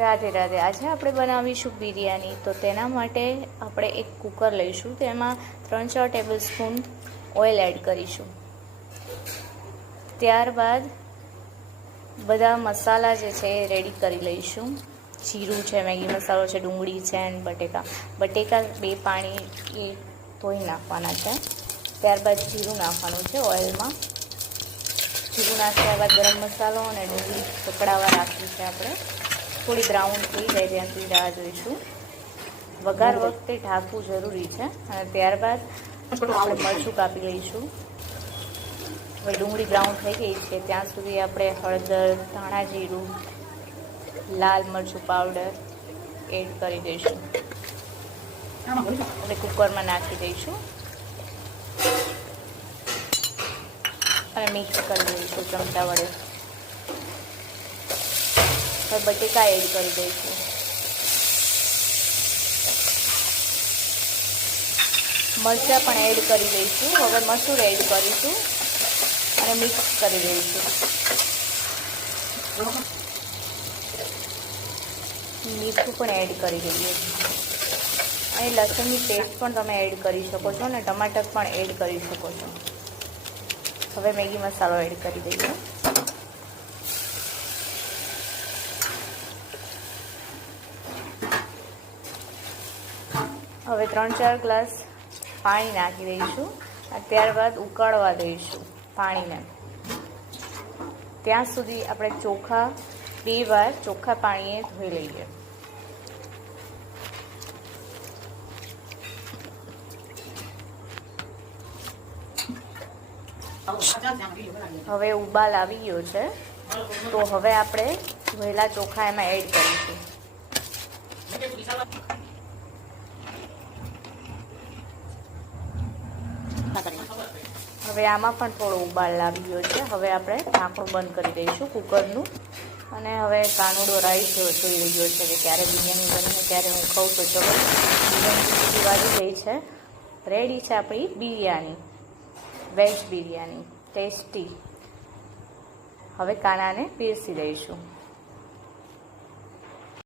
રાધે રાધે। આજે આપણે બનાવીશું બિરયાની। તો તેના માટે આપણે એક કુકર લઈશું, તેમાં 3-4 ટેબલસ્પૂન ઓઇલ એડ કરીશું। ત્યારબાદ બધા મસાલા જે છે એ રેડી કરી લઈશું। જીરું છે, મેગી મસાલો છે, ડુંગળી છે અને બટેકા 2 પાણી ધોઈ નાખવાના છે। ત્યારબાદ જીરું નાખવાનું છે ઓઇલમાં। જીરું નાખ્યા બાદ ગરમ મસાલો અને ડુંગળી પકડાવા રાખી છે આપણે। થોડી બ્રાઉન થઈ જાય ત્યાં સુધી રાહ જોઈશું। વઘાર વખતે ઢાંકવું જરૂરી છે અને ત્યારબાદ આપણે મરચું કાપી લઈશું। હવે ડુંગળી બ્રાઉન થઈ ગઈ છે ત્યાં સુધી આપણે હળદર, ધાણા જીરું, લાલ મરચું પાવડર એડ કરી દઈશું। હવે કુકરમાં નાખી દઈશું અને મિક્સ કરી દઈશું ચમચા વડે। હવે બટેકા એડ કરી દઈશું। મરચાં પણ એડ કરી દઈશું। હવે મસૂર એડ કરીશું અને મિક્સ કરી દઈશું। મીઠું પણ એડ કરી દઈએ અને લસણની પેસ્ટ પણ તમે એડ કરી શકો છો અને ટમાટર પણ એડ કરી શકો છો। હવે મેગી મસાલો એડ કરી દઈએ। હવે 3-4 ગ્લાસ પાણી નાખી દઈશું અને ત્યારબાદ ઉકાળવા દઈશું પાણીને। ત્યાં સુધી આપણે ચોખા 2 વાર ચોખ્ખા પાણીએ ધોઈ લઈએ। હવે ઉબાલ આવી ગયો છે તો હવે આપણે ધોયેલા ચોખા એમાં એડ કરીશું। હવે આમાં પણ થોડો ઉબાલ આવી ગયો છે। હવે આપણે ઢાંકણું બંધ કરી દઈશું કુકરનું અને હવે કાનુડો રાઈસ જોઈ રહ્યો છે કે ક્યારે બિરયાની બનીને ત્યારે હું ખાઉં તો ચલો બિરયાની વાગી ગઈ છે। રેડી છે આપણી બિરયાની, વેજ બિરયાની ટેસ્ટી। હવે કાનાને પીરસી દઈશું।